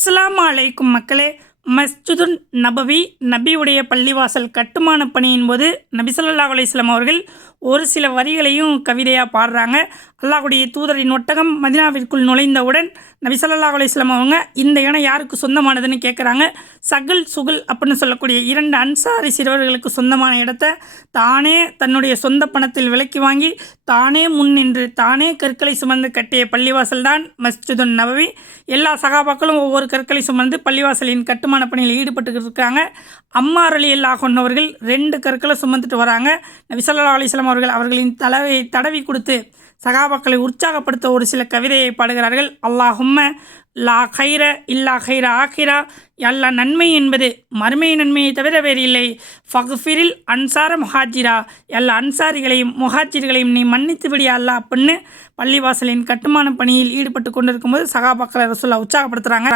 அஸ்ஸலாமு அலைக்கும் மக்களே. மஸ்ஜிதுன் நபவி நபியுடைய பள்ளிவாசல் கட்டுமான பணியின் போது நபி ஸல்லல்லாஹு அலைஹி வஸல்லம் அவர்கள் ஒரு சில வரிகளையும் கவிதையாக பாடுறாங்க. அல்லாஹ்வுடைய தூதரின் ஒட்டகம் மதினாவிற்குள் நுழைந்தவுடன் நபி ஸல்லல்லாஹு அலைஹி வஸல்லம் அவங்க இந்த இடம் யாருக்கு சொந்தமானதுன்னு கேட்குறாங்க. சகுல் சுகுல் அப்படின்னு சொல்லக்கூடிய 2 அன்சாரி சிறுவர்களுக்கு சொந்தமான இடத்த தானே தன்னுடைய சொந்த பணத்தில் விலைக்கு வாங்கி தானே முன் நின்று தானே கற்களை சுமந்து கட்டிய பள்ளிவாசல் தான் மஸ்ஜிதுன் நபவி. எல்லா சகாபாக்களும் ஒவ்வொரு கற்களை சுமந்து பள்ளிவாசலின் கட்டுமான பணியில் ஈடுபட்டு இருக்காங்க. அம்மார் ரலியல்லாஹு அன்ஹு அவர்கள் 2 கற்களை சுமந்துட்டு வராங்க. நபி ஸல்லல்லாஹு அலைஹி வஸல்லம் அவர்கள் அவர்களின் தலையை தடவி கொடுத்து சகாபாக்களை உற்சாகப்படுத்த ஒரு சில கவிதையை பாடுகிறார்கள். அல்லாஹும்ம லா கைர இல்லா கைர ஆகிரா, எல்லா நன்மை என்பது மறுமை நன்மையை தவிர வேறு இல்லை. ஃபக்ஃபிரில் அன்சார முஹாஜிரா, எல்லா அன்சாரிகளையும் முஹாஜிர்களையும் நீ மன்னித்து விடியா அல்லா அப்படின்னு பள்ளிவாசலின் கட்டுமான பணியில் ஈடுபட்டு கொண்டிருக்கும்போது சகாபாக்களை ரசூலுல்லாஹ் உற்சாகப்படுத்துகிறாங்க.